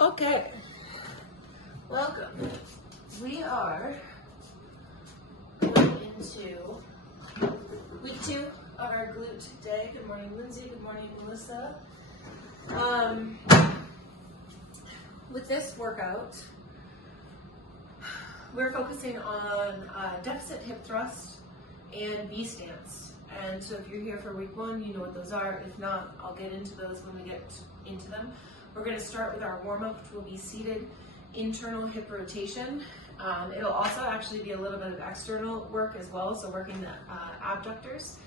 Okay, welcome. We are going into week 2 of our glute day. Good morning, Lindsay. Good morning, Melissa. With this workout, we're focusing on deficit hip thrust and V stance. And so if you're here for week 1, you know what those are. If not, I'll get into those when we get into them. We're going to start with our warm-up, which will be seated internal hip rotation. It'll also actually be a little bit of external work as well, so working the abductors.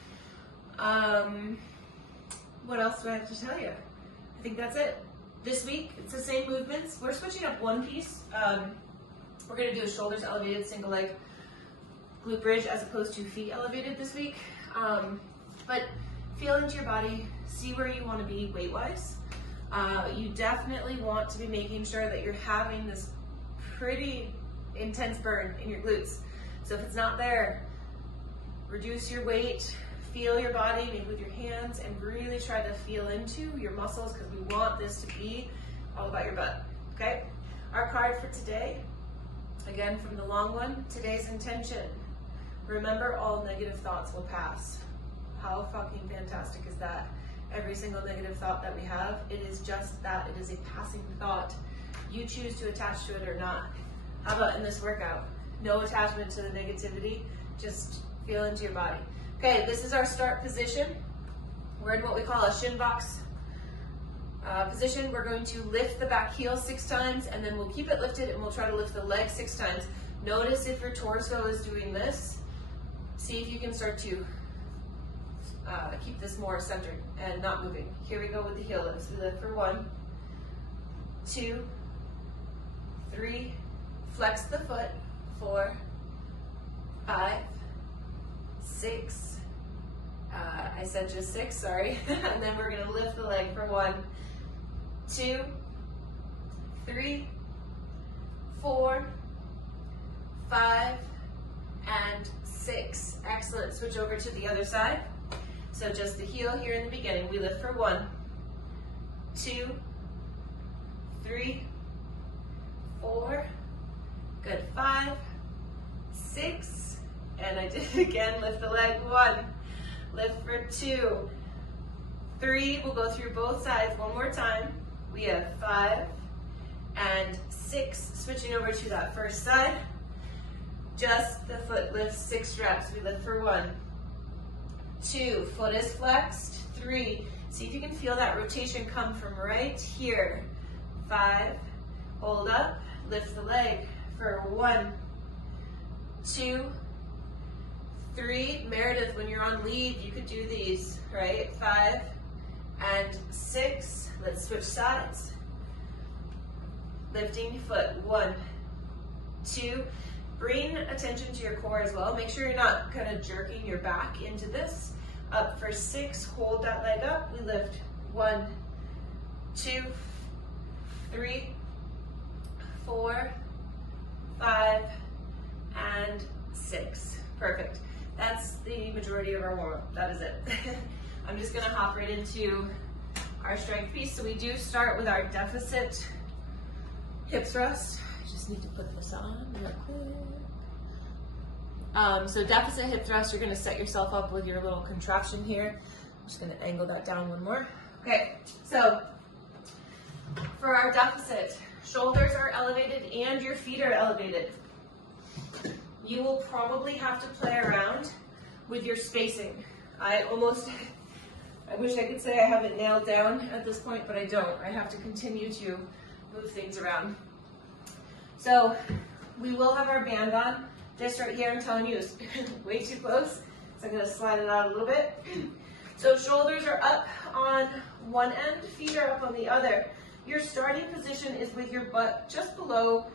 What else do I have to tell you? I think that's it. This week, it's the same movements. We're switching up one piece. We're going to do a shoulders elevated single leg glute bridge as opposed to feet elevated this week. But feel into your body, see where you want to be weight-wise. You definitely want to be making sure that you're having this pretty intense burn in your glutes. So if it's not there, reduce your weight, feel your body, maybe with your hands, and really try to feel into your muscles because we want this to be all about your butt, okay? Our card for today, again from the long one, today's intention. Remember, all negative thoughts will pass. How fucking fantastic is that? Every single negative thought that we have, it is just that. It is a passing thought. You choose to attach to it or not. How about in this workout? No attachment to the negativity. Just feel into your body. Okay, this is our start position. We're in what we call a shin box position. We're going to lift the back heel 6 times, and then we'll keep it lifted, and we'll try to lift the leg 6 times. Notice if your torso is doing this. See if you can start to keep this more centered and not moving. Here we go with the heel lifts. We lift for 1, 2, 3, flex the foot, 4, 5, 6, I said just 6, sorry. And then we're gonna lift the leg for 1, 2, 3, 4, 5, and 6. Excellent, switch over to the other side. So just the heel here in the beginning. We lift for 1, 2, 3, 4, good, 5, 6, and I did it again, lift the leg, 1, lift for 2, 3, we'll go through both sides one more time. We have 5 and 6, switching over to that first side. Just the foot lifts 6 reps. We lift for 1, 2, foot is flexed, 3, see if you can feel that rotation come from right here, 5, hold up, lift the leg for 1, 2, 3, Meredith, when you're on lead, you could do these, right, 5 and 6, let's switch sides, lifting foot, 1, 2, bring attention to your core as well. Make sure you're not kind of jerking your back into this. Up for 6, hold that leg up. We lift 1, 2, 3, 4, 5, and 6. Perfect. That's the majority of our warm-up. That is it. I'm just gonna hop right into our strength piece. So we do start with our deficit hip thrust. I just need to put this on real quick. So deficit hip thrust, you're gonna set yourself up with your little contraction here. I'm just gonna angle that down one more. Okay, so for our deficit, shoulders are elevated and your feet are elevated. You will probably have to play around with your spacing. I wish I could say I have it nailed down at this point, but I don't. I have to continue to move things around. So we will have our band on. This right here, I'm telling you, is way too close. So I'm gonna slide it out a little bit. So shoulders are up on one end, feet are up on the other. Your starting position is with your butt just below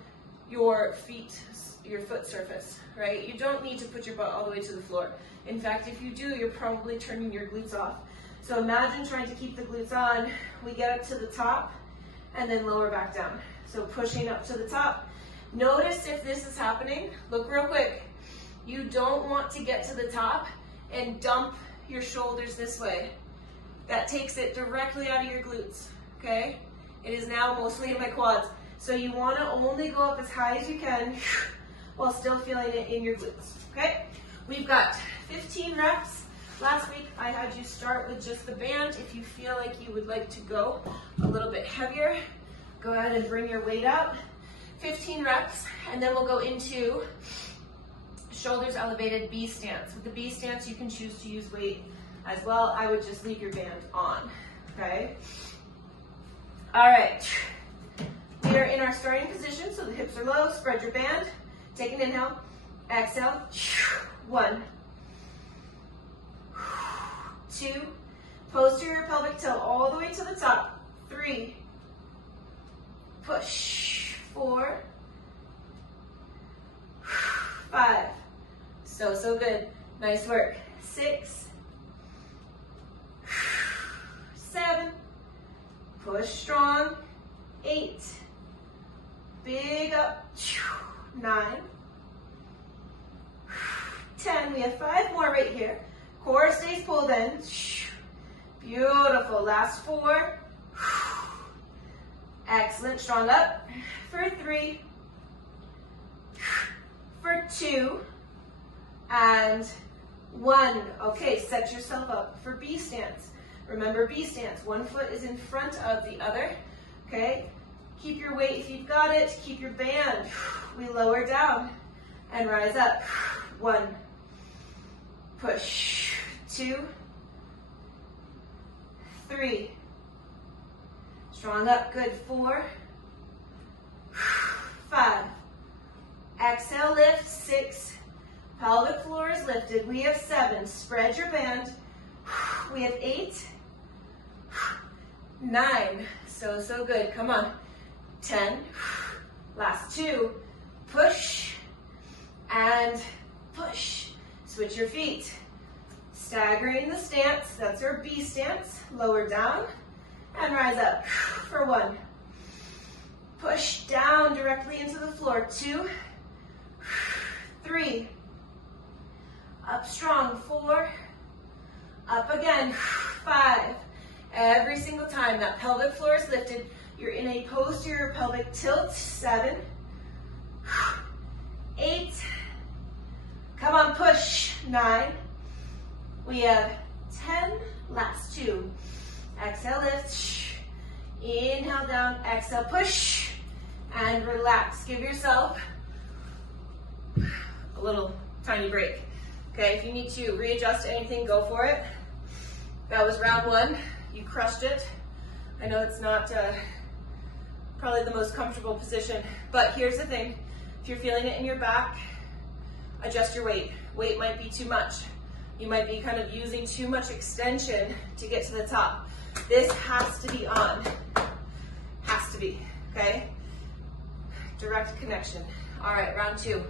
your feet, your foot surface, right? You don't need to put your butt all the way to the floor. In fact, if you do, you're probably turning your glutes off. So imagine trying to keep the glutes on. We get up to the top and then lower back down. So pushing up to the top. Notice if this is happening, look real quick. You don't want to get to the top and dump your shoulders this way. That takes it directly out of your glutes, okay? It is now mostly in my quads. So you want to only go up as high as you can while still feeling it in your glutes, okay? We've got 15 reps. Last week I had you start with just the band. If you feel like you would like to go a little bit heavier, go ahead and bring your weight up. 15 reps, and then we'll go into shoulders elevated B stance. With the B stance, you can choose to use weight as well. I would just leave your band on, okay? All right. We are in our starting position, so the hips are low. Spread your band. Take an inhale. Exhale. 1, 2. Posterior pelvic tilt all the way to the top. 3. Push. 4. 5. So good. Nice work. 6. 7. Push strong. 8. Big up. 9. 10. We have 5 more right here. Core stays pulled in. Beautiful. Last 4. Excellent. Strong up. For 3. For 2. And 1. Okay, set yourself up for B stance. Remember B stance. One foot is in front of the other. Okay? Keep your weight if you've got it. Keep your band. We lower down and rise up. 1. Push. 2. 3. Strong up. Good. 4. 5. Exhale, lift. 6. Pelvic floor is lifted. We have 7. Spread your band. We have 8. 9. So good. Come on. 10. Last 2. Push and push. Switch your feet. Staggering the stance. That's our B stance. Lower down and rise up for 1. Push down directly into the floor. 2. 3. Up strong. 4. Up again. 5. Every single time that pelvic floor is lifted, you're in a posterior pelvic tilt. 7. 8. Come on, push. 9. We have 10. Last 2. Exhale, lift. Inhale down. Exhale, push. And relax. Give yourself a little tiny break. Okay, if you need to readjust anything, go for it. That was round 1. You crushed it. I know it's not probably the most comfortable position, but here's the thing. If you're feeling it in your back, adjust your weight. Weight might be too much. You might be kind of using too much extension to get to the top. This has to be on. Has to be, okay? Direct connection. All right, round 2.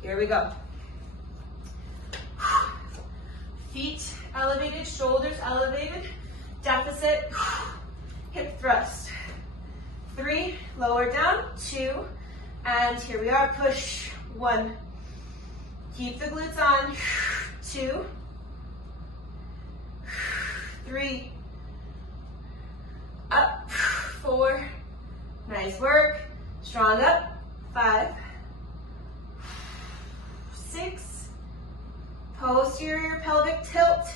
Here we go. Feet elevated, shoulders elevated, deficit, hip thrust. 3, lower down, 2, and here we are, push, 1. Keep the glutes on, 2, 3, up, 4, nice work, strong up, 5, 6, posterior pelvic tilt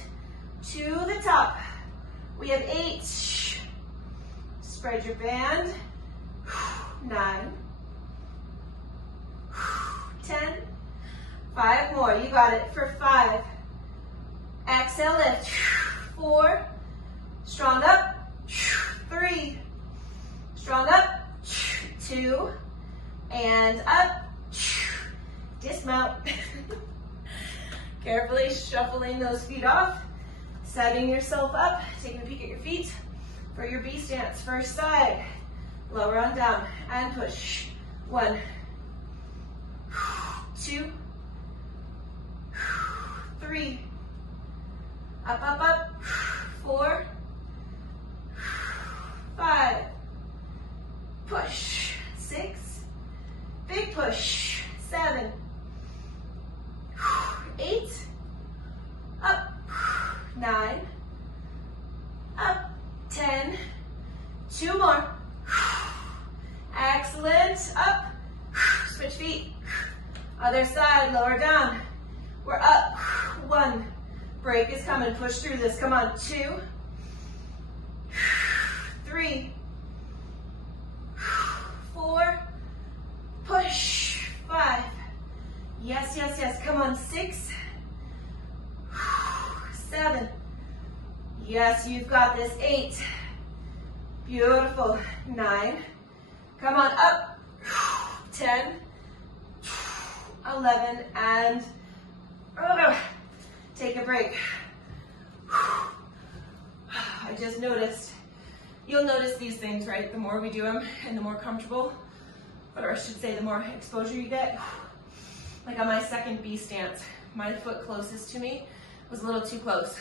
to the top. We have 8. Spread your band. 9. 10. 5 more. You got it for 5. Exhale, lift. 4. Strong up. 3. Strong up. 2. And up. Dismount. Carefully shuffling those feet off, setting yourself up, taking a peek at your feet for your B stance. First side, lower on down, and push. 1, 2, 3, up, up, up, 4, 5, push, 6, big push, 7, 8, up, 9, up, 10, 2 more, Excellent. Up. Switch feet. Other side, lower down. We're up. 1. Break is coming. Push through this. Come on. 2. 3. 4. Push. 5. Yes, yes, yes. Come on. 6. 7. Yes, you've got this. 8. Beautiful. 9. Come on. Up. 10. 11. And take a break. I just noticed. You'll notice these things, right? The more we do them and the more comfortable, or I should say the more exposure you get. Like on my second B stance, my foot closest to me was a little too close.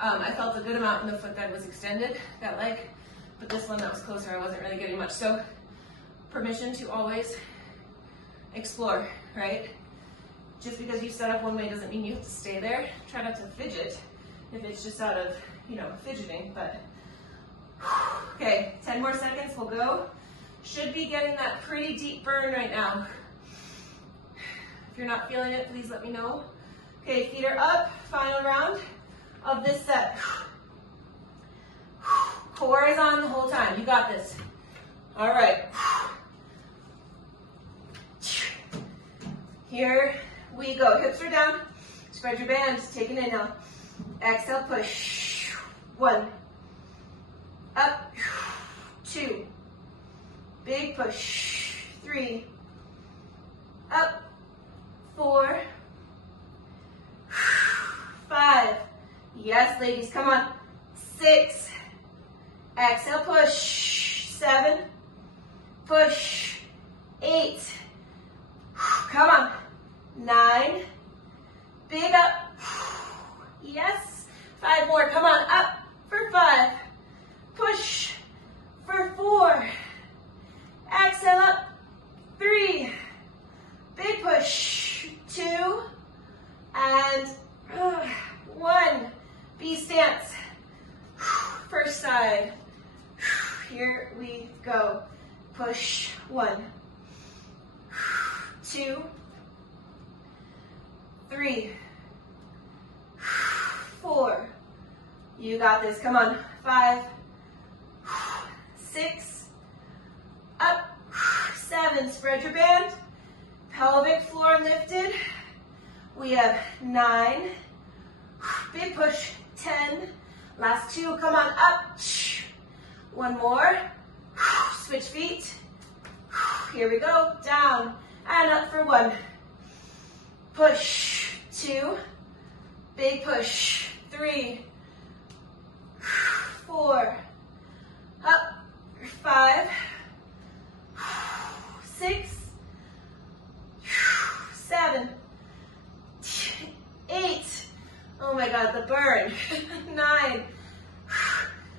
I felt a good amount in the foot that was extended, that leg, but this one that was closer, I wasn't really getting much. So permission to always explore, right? Just because you set up one way doesn't mean you have to stay there. Try not to fidget if it's just out of, fidgeting, but okay, 10 more seconds, we'll go. Should be getting that pretty deep burn right now. If you're not feeling it, please let me know. Okay, feet are up, final round of this set. Core is on the whole time, you got this. All right. Here we go, hips are down, spread your band, take an inhale. Exhale, push. 1. Up. 2. Big push. 3. Up. 4. 5. Yes, ladies, come on. 6. Exhale, push. 7. Push. 8. Come on. 9. Big up. Yes. 5 more. Come on. Up for 5. Push for 4. Exhale up. 3. Big push. 2. And 1. B stance. First side. Here we go. Push. 1. 2. 3. 4. You got this. Come on. 5. 6. Up. 7. Spread your band. Pelvic floor lifted. We have 9. Big push. 10. Last 2. Come on. Up. 1 more. Switch feet. Here we go. Down and up for 1. Push. 2. Big push. 3. 4. Up. 5. 6. 7. 8. Oh my God, the burn. 9.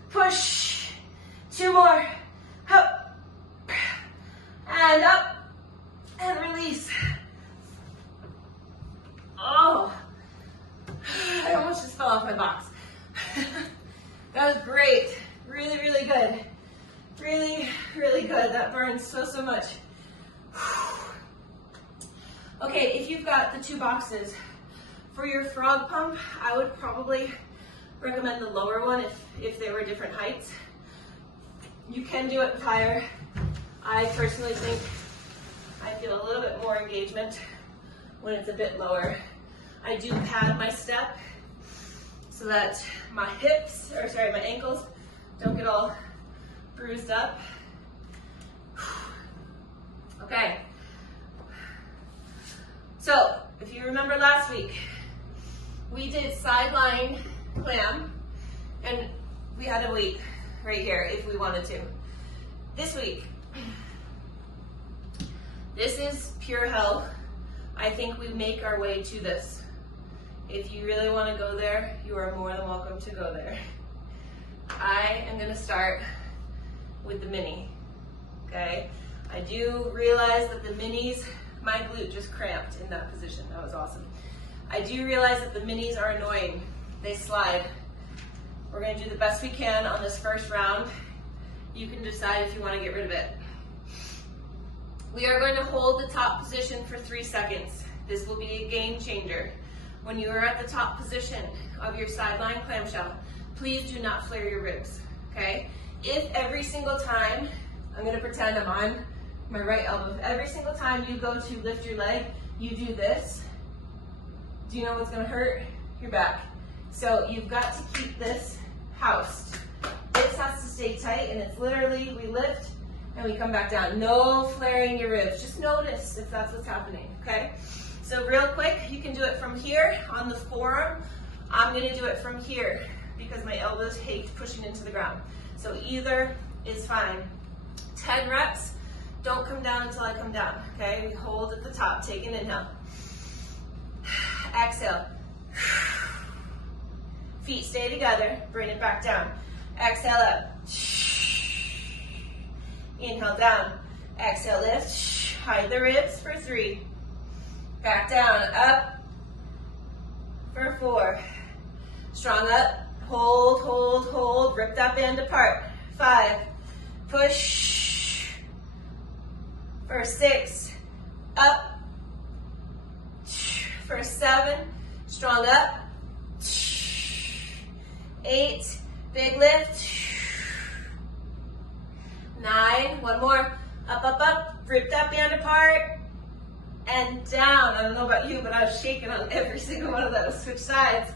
Push. 2 more. Up. And up. And release. Oh. I almost just fell off my box. That was great. Really, really good. Really, really good. That burns so, so much. Okay, if you've got the 2 boxes, for your frog pump, I would probably recommend the lower one if they were different heights. You can do it higher. I personally think I feel a little bit more engagement when it's a bit lower. I do pad my step so that my my ankles don't get all bruised up. Okay. So, if you remember last week, we did sideline clam, and we had a weight right here if we wanted to. This week, this is pure hell. I think we make our way to this. If you really want to go there, you are more than welcome to go there. I am going to start with the mini, okay? I do realize that the minis, my glute just cramped in that position. That was awesome. I do realize that the minis are annoying. They slide. We're going to do the best we can on this first round. You can decide if you want to get rid of it. We are going to hold the top position for 3 seconds. This will be a game changer. When you are at the top position of your sideline clamshell, please do not flare your ribs, okay? If every single time, I'm gonna pretend I'm on my right elbow, if every single time you go to lift your leg, you do this, do you know what's gonna hurt? Your back. So you've got to keep this housed. This has to stay tight, and it's literally, we lift and we come back down. No flaring your ribs. Just notice if that's what's happening, okay? So real quick, you can do it from here on the forearm. I'm gonna do it from here because my elbows hate pushing into the ground. So either is fine. 10 reps, don't come down until I come down, okay? We hold at the top, take an inhale. Exhale. Feet stay together, bring it back down. Exhale up. Inhale down. Exhale lift. Hide the ribs for 3. Back down, up for 4. Strong up. Hold, hold, hold. Rip that band apart. 5. Push. For 6. Up. For 7. Strong up. 8. Big lift. 9. One more. Up, up, up. Rip that band apart. And down. I don't know about you, but I was shaking on every single one of those. Switch sides.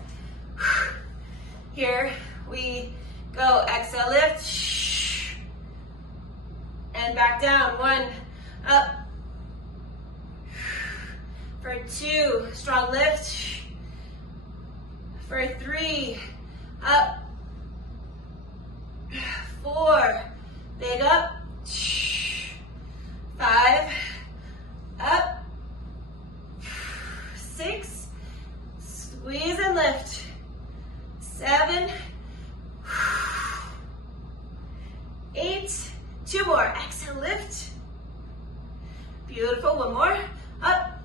Here we go. Exhale, lift. And back down. 1. Up. For 2. Strong lift. For 3. Up. 4. Big up. 5. Up. 6. Squeeze and lift. 7. 8. 2 more. Exhale, lift. Beautiful. 1 more. Up.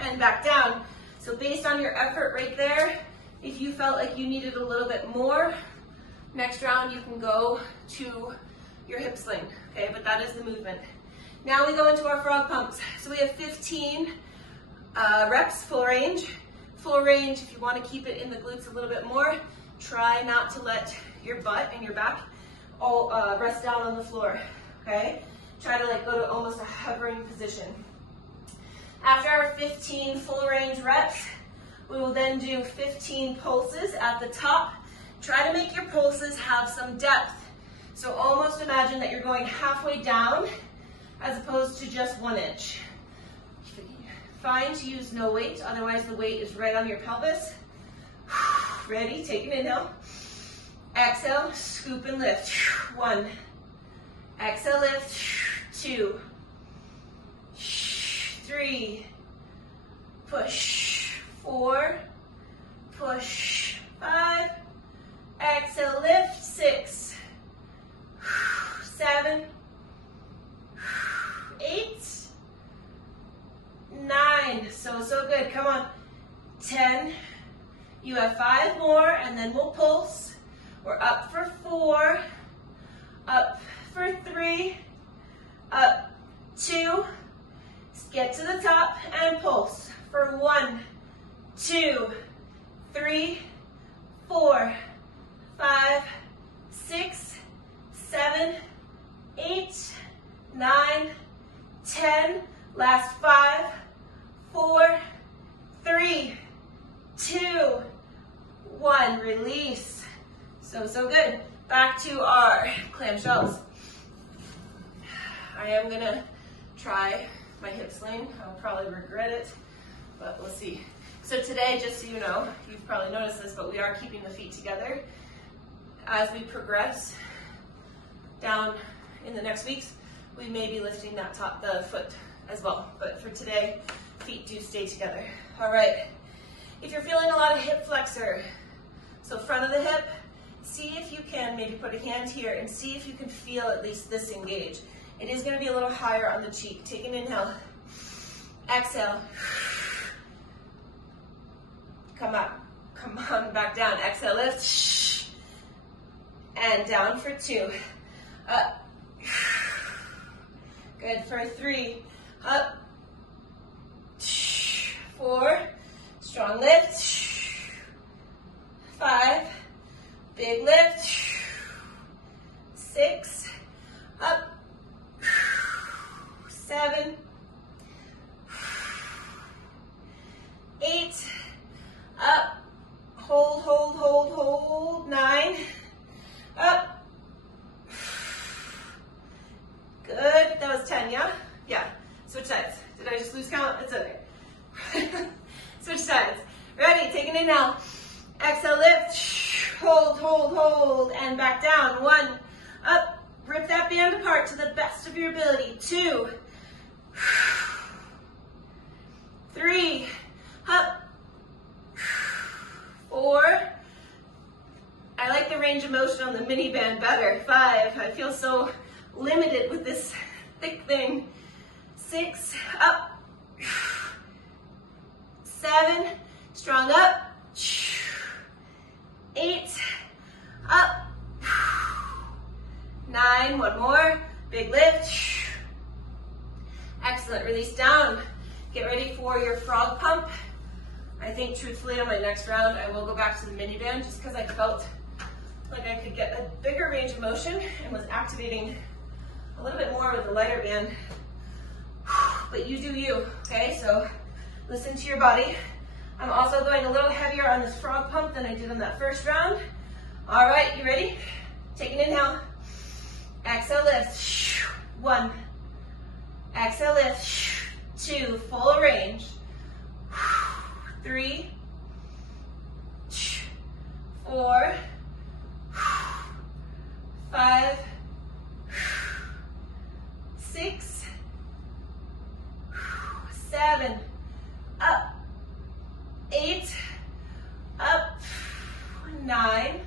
And back down. So based on your effort right there, if you felt like you needed a little bit more, next round you can go to your hip sling, okay? But that is the movement. Now we go into our frog pumps. So we have 15 reps, full range. Full range, if you want to keep it in the glutes a little bit more, try not to let your butt and your back all rest down on the floor, okay? Try to like go to almost a hovering position. After our 15 full range reps, we will then do 15 pulses at the top. Try to make your pulses have some depth. So almost imagine that you're going halfway down as opposed to just 1 inch. Fine to use no weight, otherwise the weight is right on your pelvis. Ready, take an inhale. Exhale, scoop and lift. 1. Exhale, lift. 2. 3. Push. 4. Push. 5. Exhale, lift. 6. 7. 8. 9. So good. Come on. 10. You have 5 more, and then we'll pulse. We're up for 4. Up for 3. Up 2. Get to the top and pulse for 1, 2, 3, 4, 5, 6, 7, 8, 9, 10. Last 5, 4, 3, 2, 1. Release. So good. Back to our clamshells. I am gonna try my hip sling. I'll probably regret it, but we'll see. So today, just so you know, you've probably noticed this, but we are keeping the feet together. As we progress down in the next weeks, we may be lifting that the foot as well. But for today, feet do stay together. All right. If you're feeling a lot of hip flexor, so front of the hip, see if you can maybe put a hand here and see if you can feel at least this engage. It is going to be a little higher on the cheek. Take an inhale. Exhale. Come up. Come on, back down. Exhale, lift. And down for 2. Up. Good for 3. Up. 4. Strong lift. 5. Big lift. 6. Up. 7. 8. Up. Hold, hold, hold, hold. 9. Up. Good. That was 10, yeah? Yeah. Switch sides. Did I just lose count? It's okay. Switch sides. Ready? Take an inhale. Exhale, lift. Hold, hold, hold. And back down. 1. Up. Rip that band apart to the best of your ability. 2. 3. Up. 4. I like the range of motion on the mini band better. 5. I feel so limited with this thick thing. 6. Up. 7. Strong up. 8. Up. 9. One more. Big lift. Excellent. Release down. Get ready for your frog pump. I think truthfully on my next round, I will go back to the mini band just because I felt like I could get a bigger range of motion and was activating a little bit more with the lighter band. But you do you, okay? So listen to your body. I'm also going a little heavier on this frog pump than I did in that first round. All right, you ready? Take an inhale. Exhale, lift. 1. Exhale, lift. 2. Full range. 3. 4. 5. 6. 7. Up. 8. Up. 9.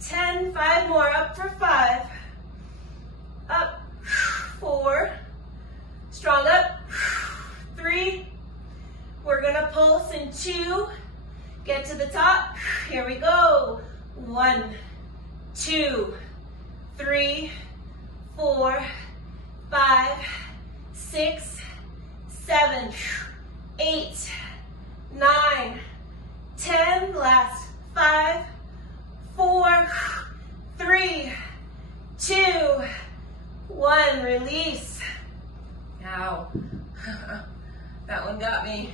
10. 5 more. Up for 5. Up. 4. Strong up. 3. We're gonna pulse in 2. Get to the top. Here we go. 1, 2, 3, 4, 5, 6, 7, 8, 9, 10. Last 5, 4, 3, 2, 1. Release. Ow. That one got me.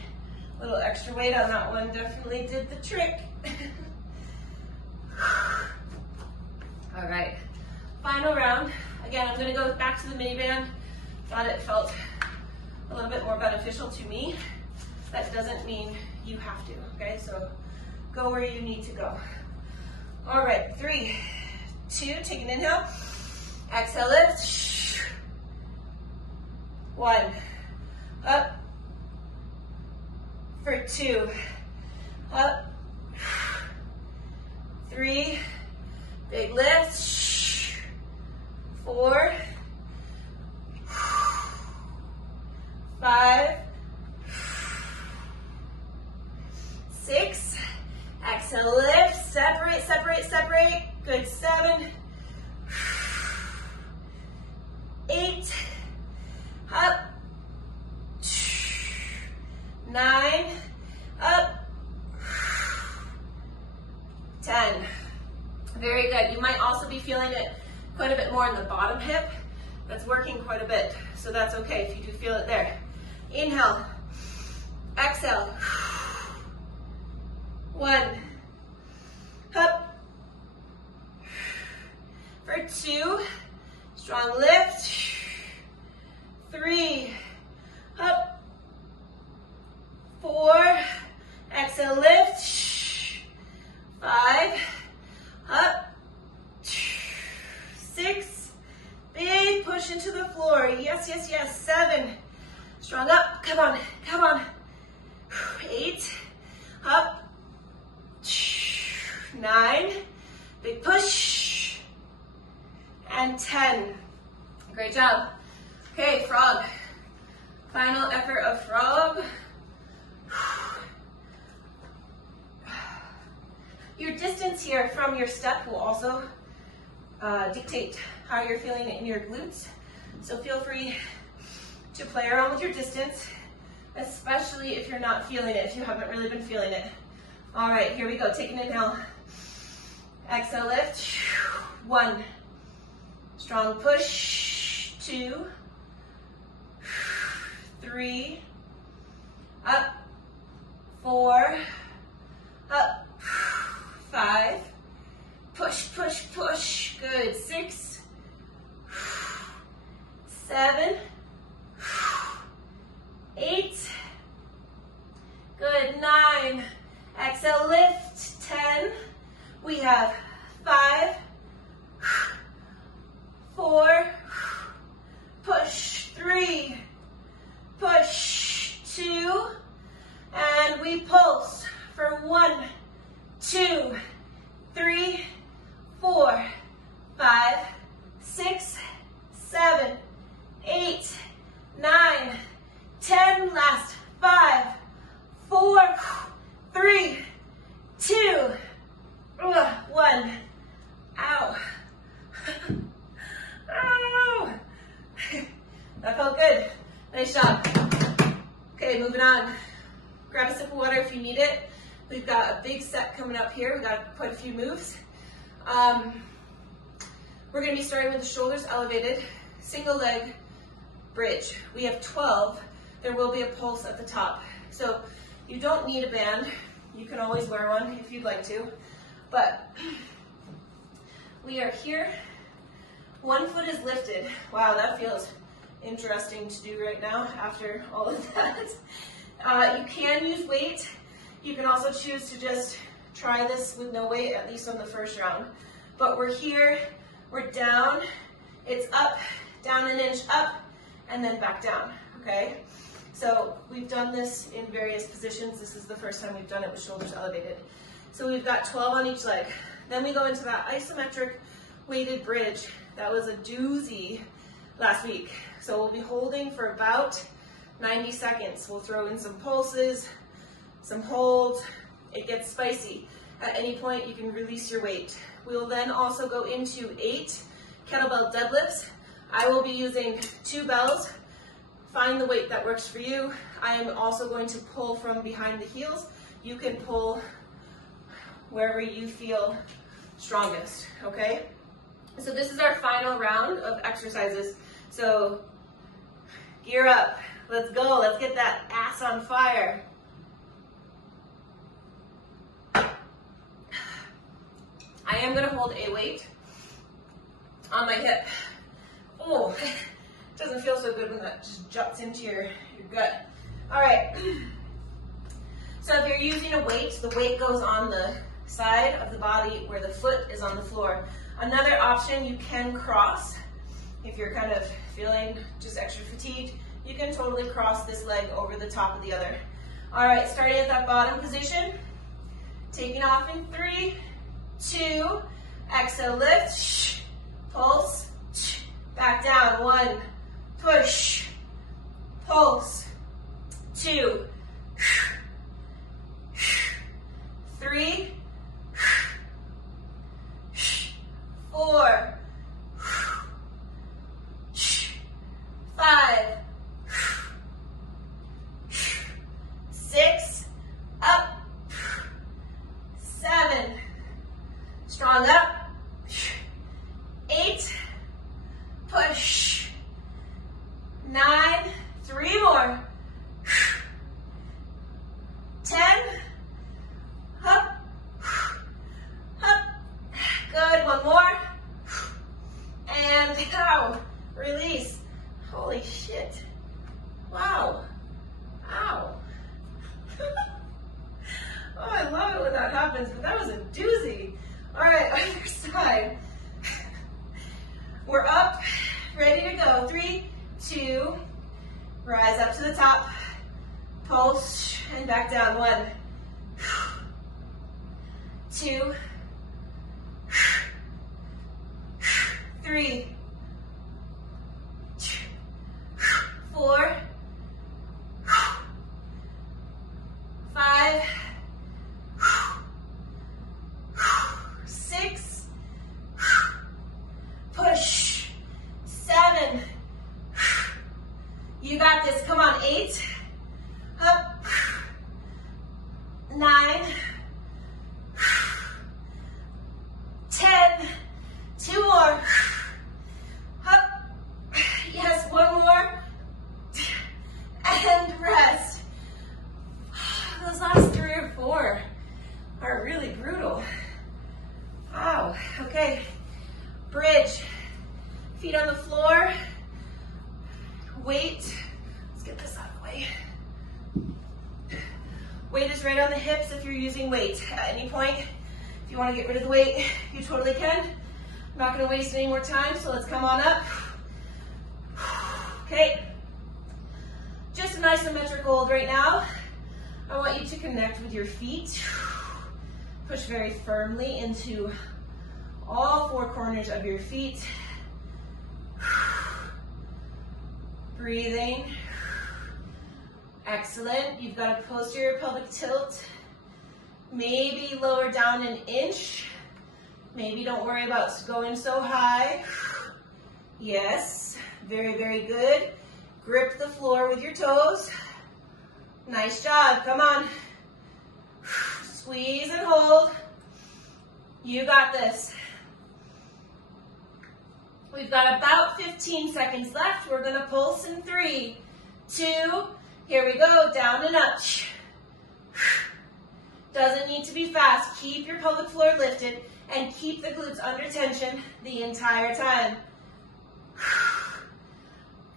A little extra weight on that one definitely did the trick. All right, final round. Again, I'm gonna go back to the mini band. Thought it felt a little bit more beneficial to me. That doesn't mean you have to, okay? So go where you need to go. All right, 3, 2, take an inhale. Exhale, lift. 1, up. For 2, up. 3, big lift. 4, 5, 6. Exhale, lift. Separate, separate, separate. Good. 7, 8, up. 9, up. 10. Very good. You might also be feeling it quite a bit more in the bottom hip. That's working quite a bit, so that's okay if you do feel it there. Inhale. Exhale. 1. Up. For 2. Strong lift. 3. Up. 4. Exhale, lift. 5. Up. 6. Big push into the floor. Yes, yes, yes. 7. Strong up. Come on. Come on. 8. Up. 9. Big push. And 10. Great job. Okay, frog. Final effort of frog. Your distance here from your step will also dictate how you're feeling it in your glutes. So feel free to play around with your distance, especially if you're not feeling it, if you haven't really been feeling it. All right, here we go. Take an inhale. Exhale, lift. 1. Strong push. 2. 3. Up. 4. Up. 5. Push, push, push. Good. 6. 7. 8. Good. 9. Exhale, lift. 10. We have 5. 4. Push. 3. Push. 2. And we pulse for 1, 2, 3, 4, 5, 6, 7, 8, 9, 10. Last. 5, 4, 3, 2, 1. Ow. Ow. That felt good. Nice job. Okay, moving on. Grab a sip of water if you need it. We've got a big set coming up here. We've got quite a few moves. We're going to be starting with the shoulders elevated, single leg bridge. We have 12. There will be a pulse at the top. So you don't need a band. You can always wear one if you'd like to. But we are here. One foot is lifted. Wow, that feels interesting to do right now after all of that. You can use weight. You can also choose to just try this with no weight, at least on the first round. But we're here, we're down, it's up, down an inch, up, and then back down, okay? So we've done this in various positions. This is the first time we've done it with shoulders elevated. So we've got 12 on each leg. Then we go into that isometric weighted bridge. That was a doozy last week. So we'll be holding for about 90 seconds. We'll throw in some pulses, some holds. It gets spicy. At any point, you can release your weight. We'll then also go into 8 kettlebell deadlifts. I will be using 2 bells. Find the weight that works for you. I am also going to pull from behind the heels. You can pull wherever you feel strongest, okay? So this is our final round of exercises. So gear up. Let's go. Let's get that ass on fire. I am going to hold a weight on my hip. Oh, it doesn't feel so good when that just juts into your gut. All right. So if you're using a weight, the weight goes on the side of the body where the foot is on the floor. Another option, you can cross. If you're kind of feeling just extra fatigued, you can totally cross this leg over the top of the other. All right, starting at that bottom position, taking off in 3, 2, exhale, lift, pulse, back down, 1, push, pulse, 2, 3, 4, 5, 6, up, 7, strong up, 8, push, 9, 3 more, 10, up, up, good, 1 more, and go, release. Holy shit. Wow. Ow. Oh, I love it when that happens, but that was a doozy. All right, other side. We're up, ready to go. 3, 2, rise up to the top, pulse, and back down. 1, 2, 3, 4, 5, 6, You got this. Come on, 8. Up. 9. 10. 2 more. Up. Yes, 1 more. And rest. Those last 3 or 4 are really brutal. Wow. Okay. Bridge. Feet on the floor. Weight. Let's get this out of the way. Weight is right on the hips if you're using weight. At any point, if you want to get rid of the weight, you totally can. I'm not going to waste any more time, so let's come on up. Okay. Just an isometric hold right now. I want you to connect with your feet. Push very firmly into all 4 corners of your feet. Breathing. Excellent. You've got a posterior pelvic tilt. Maybe lower down an inch. Maybe don't worry about going so high. Yes. Very, very good. Grip the floor with your toes. Nice job. Come on. Squeeze and hold. You got this. We've got about 15 seconds left. We're going to pulse in 3, 2, here we go, down and up. Doesn't need to be fast. Keep your pelvic floor lifted and keep the glutes under tension the entire time.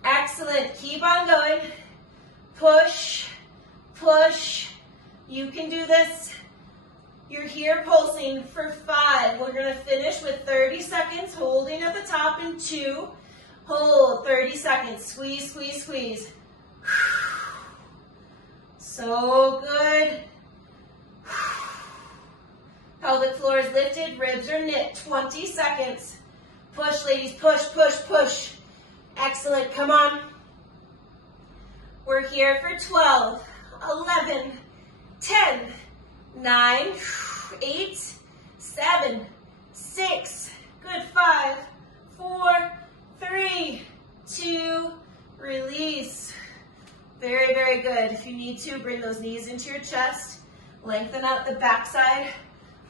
Excellent. Keep on going. Push, push. You can do this. You're here pulsing for 5. We're going to finish with 30 seconds, holding at the top in 2. Hold, 30 seconds. Squeeze, squeeze, squeeze. So good. Pelvic floor is lifted, ribs are knit. 20 seconds. Push, ladies, push, push, push. Excellent, come on. We're here for 12, 11, 10, 9, 8, 7, 6, good, 5, 4, 3, 2, release. Very, very good. If you need to, bring those knees into your chest. Lengthen out the backside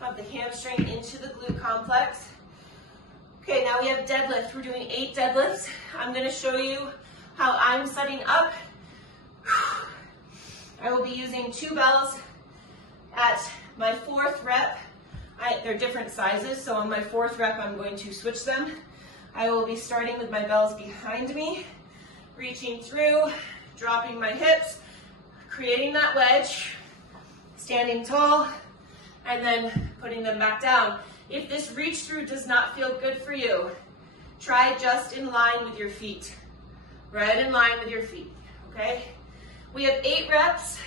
of the hamstring into the glute complex. Okay, now we have deadlift. We're doing 8 deadlifts. I'm going to show you how I'm setting up. I will be using 2 bells at my 4th rep. They're different sizes, so on my 4th rep, I'm going to switch them. I will be starting with my bells behind me, reaching through, dropping my hips, creating that wedge, standing tall, and then putting them back down. If this reach through does not feel good for you, try just in line with your feet. Right in line with your feet, okay? We have 8 reps.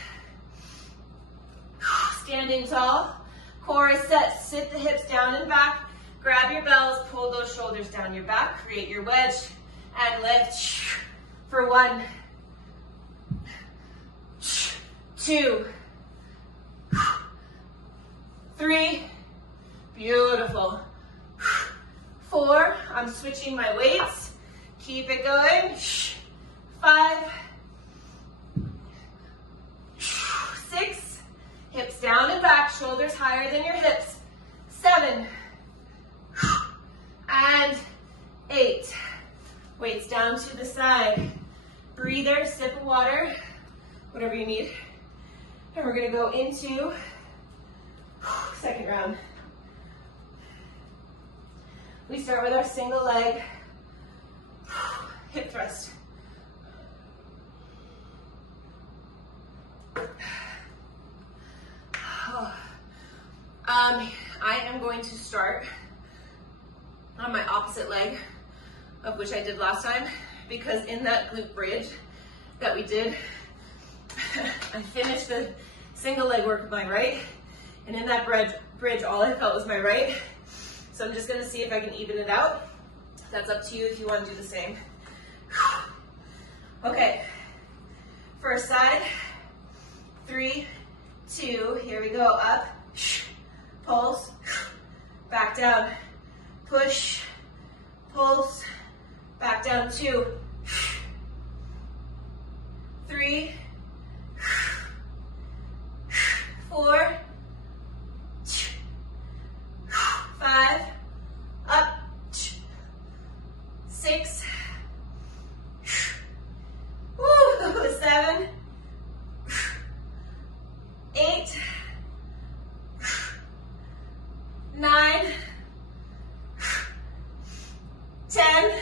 Standing tall. Core is set. Sit the hips down and back. Grab your bells. Pull those shoulders down your back. Create your wedge. And lift. For 1, 2, 3. Beautiful. 4. I'm switching my weights. Keep it going. 5. 6. Hips down and back, shoulders higher than your hips. 7. And 8. Weights down to the side. Breather, sip of water, whatever you need. And we're gonna go into 2nd round. We start with our single leg hip thrust. I am going to start on my opposite leg, of which I did last time, because in that glute bridge that we did, I finished the single leg work with my right, and in that bridge, all I felt was my right. So I'm just gonna see if I can even it out. That's up to you if you want to do the same. Okay, first side, 3, 2, here we go, up, pulse, back down, push, pulse, back down, 2, 6, woo, 7, 8, 9, 10,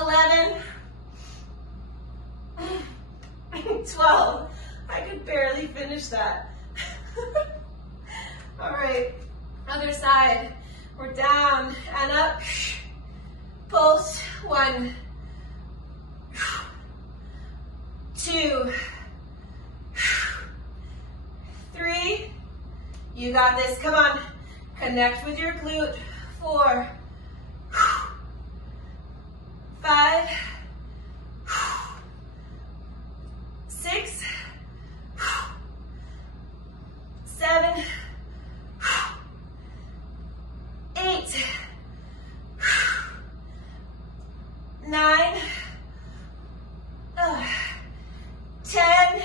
11, 12. I could barely finish that. All right, other side. We're down and up. Pulse. 1, 2, 3. You got this. Come on. Connect with your glute. 4, 5, 6, 7, 8, 9, 10,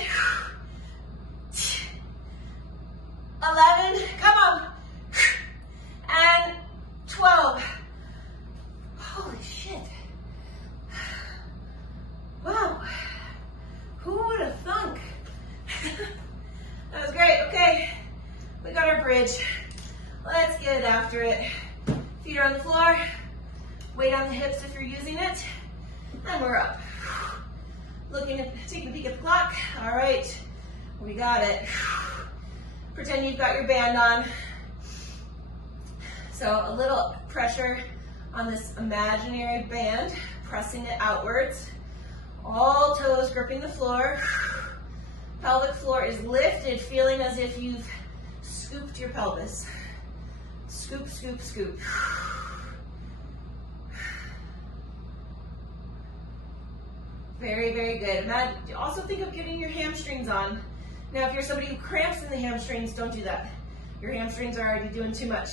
11, come on, and 12. Holy shit. Wow. Who would have thunk? That was great. Okay, we got our bridge. Let's get after it. Feet are on the floor. Weight on the hips if you're using it. And we're up. Taking a peek at the clock. All right, we got it. Pretend you've got your band on. So a little pressure on this imaginary band, pressing it outwards. All toes gripping the floor. Pelvic floor is lifted, feeling as if you've scooped your pelvis. Scoop, scoop, scoop. Very, very good. Also think of getting your hamstrings on. Now, if you're somebody who cramps in the hamstrings, don't do that. Your hamstrings are already doing too much.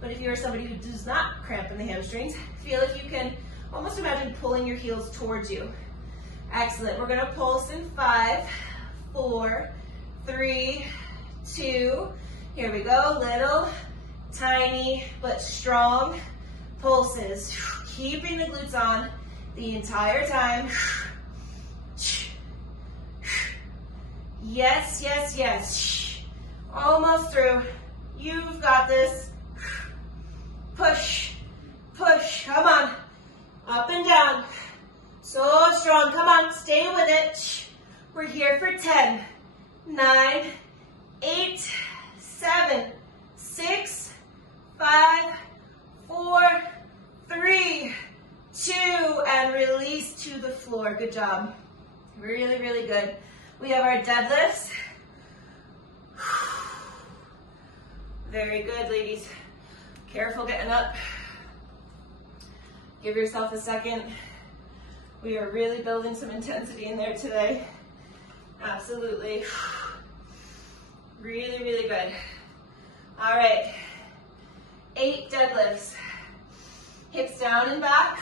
But if you're somebody who does not cramp in the hamstrings, feel if you can almost imagine pulling your heels towards you. Excellent. We're going to pulse in 5, 4, 3, 2. Here we go. Little, tiny, but strong pulses. Keeping the glutes on the entire time. Yes, yes, yes. Almost through. You've got this. Push, push. Come on. Up and down. So strong. Come on. Stay with it. We're here for 10, 9, 8, 7, 6, 5, 4, 3, 2, and release to the floor. Good job. Really, really good. We have our deadlifts. Very good, ladies. Careful getting up. Give yourself a second. We are really building some intensity in there today. Absolutely. Really, really good. All right. 8 deadlifts. Hips down and back.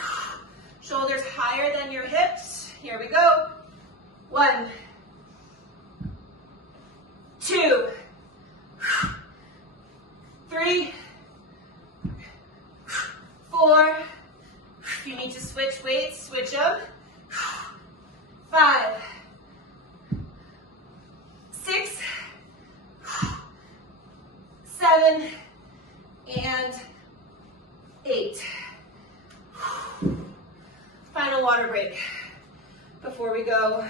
Shoulders higher than your hips. Here we go. 1, 2, 3, 4. If you need to switch weights, switch them. 5, 6, 7, and 8. Final water break before we go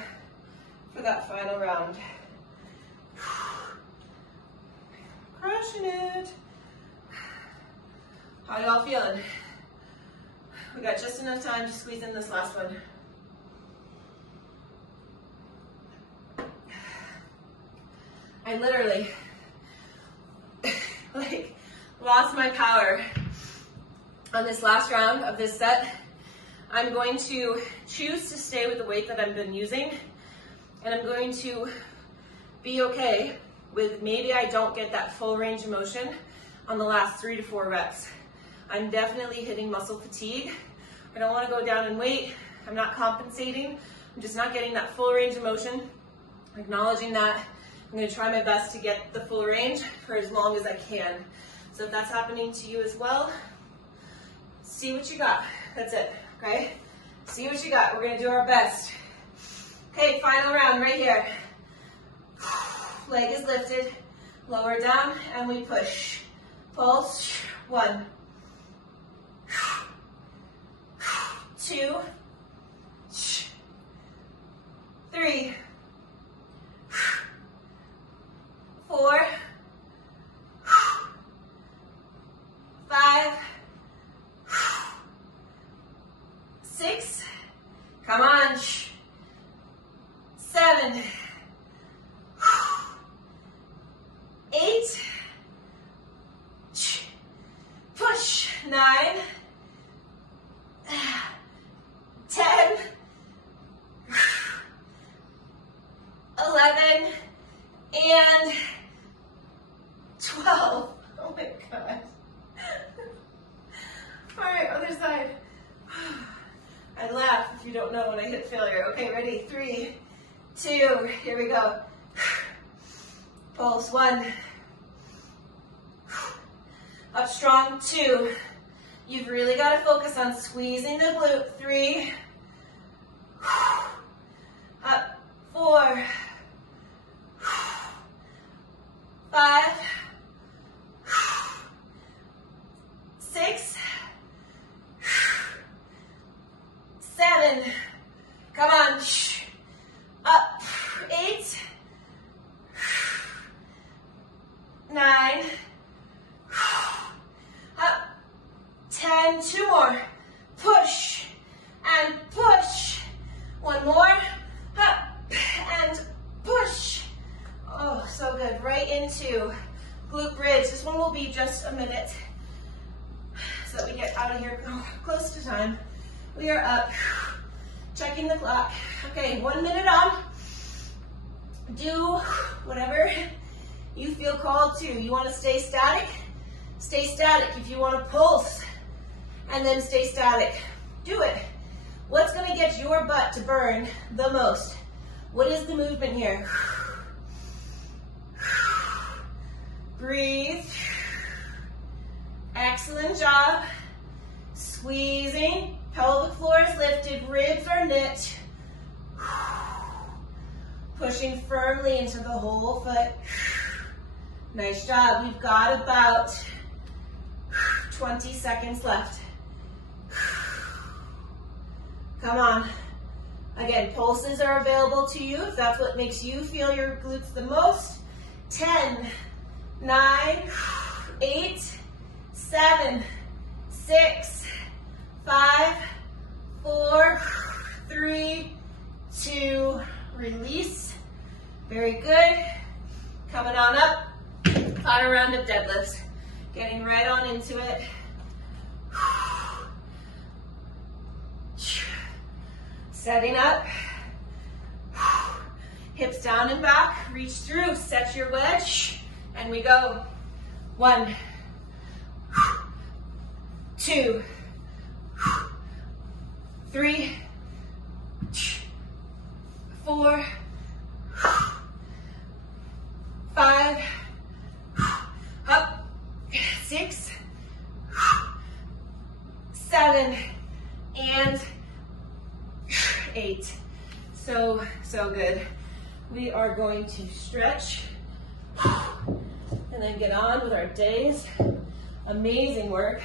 for that final round. Crushing it. How y'all feeling? We got just enough time to squeeze in this last one. I literally lost my power on this last round of this set. I'm going to choose to stay with the weight that I've been using, and I'm going to be okay with maybe I don't get that full range of motion on the last 3 to 4 reps. I'm definitely hitting muscle fatigue. I don't want to go down in weight. I'm not compensating. I'm just not getting that full range of motion. Acknowledging that, I'm going to try my best to get the full range for as long as I can. So if that's happening to you as well, See what you got. That's it, okay? See what you got. We're gonna do our best. Okay, final round right here. Leg is lifted, lower down, and we push. Pulse, 1, 2, 3, 4, 5, 6, come on, 7, 8, push, 9, 10, 11, and 12. Oh my God. All right, other side. I laugh if you don't know when I hit failure. Okay, ready? 3, 2, here we go. Pulse, 1. Up strong, 2. You've really got to focus on squeezing the glute, 3. Up, 4. 5. 6. 7. Come on. Up. 8. 9. Up. 10. 2 more. Push. And push. 1 more. Up. And push. Oh, so good. Right into glute bridge. This one will be just a minute so that we get out of here close to time. We are up. Checking the clock. Okay, 1 minute on. Do whatever you feel called to. You want to stay static? Stay static. If you want to pulse and then stay static, do it. What's going to get your butt to burn the most? What is the movement here? Breathe. Excellent job. Squeezing. Pelvic floor is lifted. Ribs are knit. Pushing firmly into the whole foot. Nice job. We've got about 20 seconds left. Come on. Again, pulses are available to you if that's what makes you feel your glutes the most. 10, 9, 8, 7, 6, 5, 4, 3, 2, release. Very good. Coming on up. Final round of deadlifts. Getting right on into it. Setting up. Hips down and back. Reach through. Set your wedge. And we go. 1, 2, 3, 4, 5, up, 6, 7, and 8. So good. We are going to stretch and then get on with our days. Amazing work.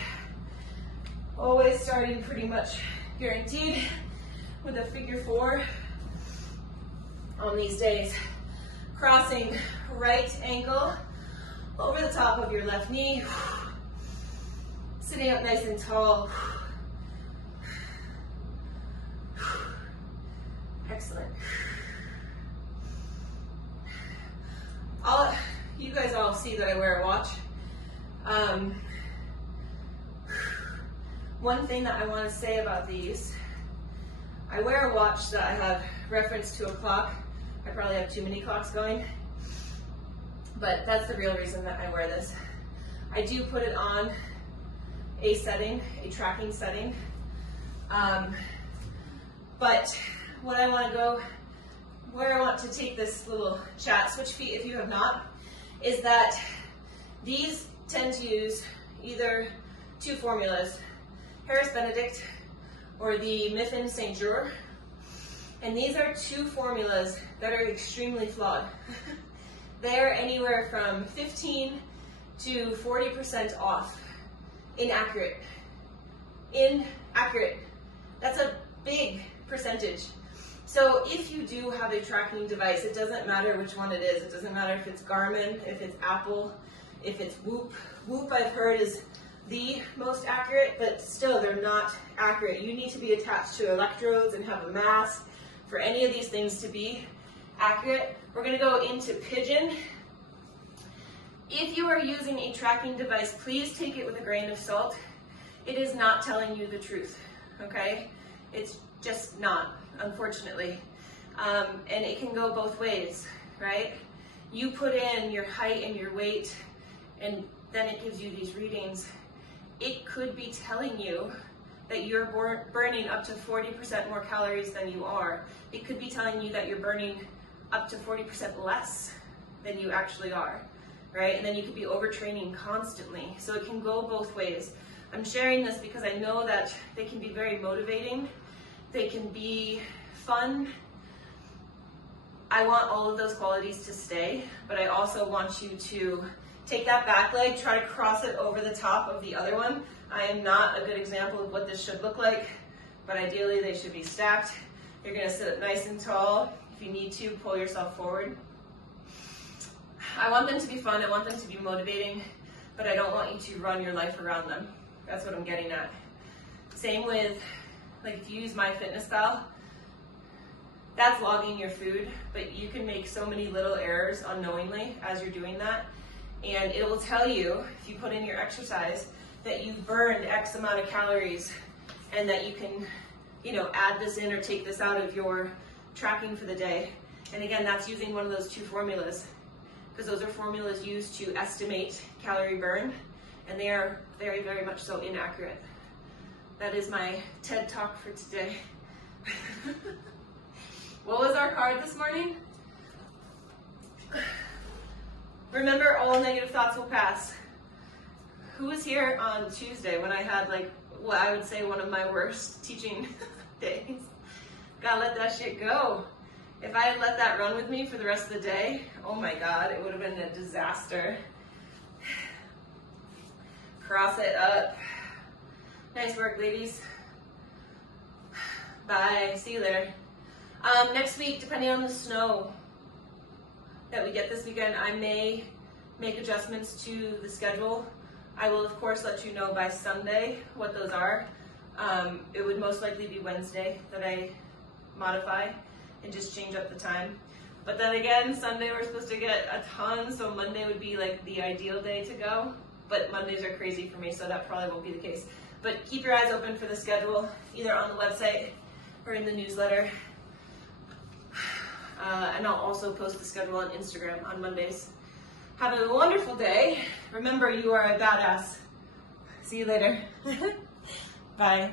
Always starting pretty much guaranteed with a figure 4 on these days. Crossing right ankle over the top of your left knee. Sitting up nice and tall. Excellent. You guys all see that I wear a watch. One thing that I want to say about these, I wear a watch that I have reference to a clock. I probably have too many clocks going, but that's the real reason that I wear this. I do put it on a setting, a tracking setting, but what I want to go, where I want to take this little chat, switch feet if you have not, is that these tend to use either two formulas. Harris Benedict or the Mifflin St. Jour. And these are two formulas that are extremely flawed. They're anywhere from 15 to 40% off. Inaccurate. Inaccurate. That's a big percentage. So if you do have a tracking device, it doesn't matter which one it is. It doesn't matter if it's Garmin, if it's Apple, if it's Whoop. Whoop I've heard is the most accurate, but still they're not accurate. You need to be attached to electrodes and have a mask for any of these things to be accurate. We're gonna go into Pigeon. If you are using a tracking device, please take it with a grain of salt. It is not telling you the truth, okay? It's just not, unfortunately. And it can go both ways, right? You put in your height and your weight, and then it gives you these readings. It could be telling you that you're burning up to 40% more calories than you are. It could be telling you that you're burning up to 40% less than you actually are, right? And then you could be overtraining constantly. So it can go both ways. I'm sharing this because I know that they can be very motivating. They can be fun. I want all of those qualities to stay, but I also want you to take that back leg, try to cross it over the top of the other one. I am not a good example of what this should look like, but ideally they should be stacked. You're gonna sit up nice and tall. If you need to, pull yourself forward. I want them to be fun, I want them to be motivating, but I don't want you to run your life around them. That's what I'm getting at. Same with, like if you use MyFitnessPal, that's logging your food, but you can make so many little errors unknowingly as you're doing that. And it will tell you, if you put in your exercise, that you've burned X amount of calories and that you can, add this in or take this out of your tracking for the day. And again, that's using one of those two formulas, because those are formulas used to estimate calorie burn, and they are very, very much so inaccurate. That is my TED Talk for today. What was our card this morning? Remember, all negative thoughts will pass. Who was here on Tuesday when I had what I would say one of my worst teaching days? Gotta let that shit go. If I had let that run with me for the rest of the day, oh my God, it would have been a disaster. Cross it up. Nice work, ladies. Bye, see you later. Next week, depending on the snow that we get this weekend, I may make adjustments to the schedule. I will, of course, let you know by Sunday what those are. It would most likely be Wednesday that I modify and just change up the time. But then again, Sunday we're supposed to get a ton, so Monday would be the ideal day to go. But Mondays are crazy for me, so that probably won't be the case. But keep your eyes open for the schedule, either on the website or in the newsletter. And I'll also post the schedule on Instagram on Mondays. Have a wonderful day. Remember, you are a badass. See you later. Bye.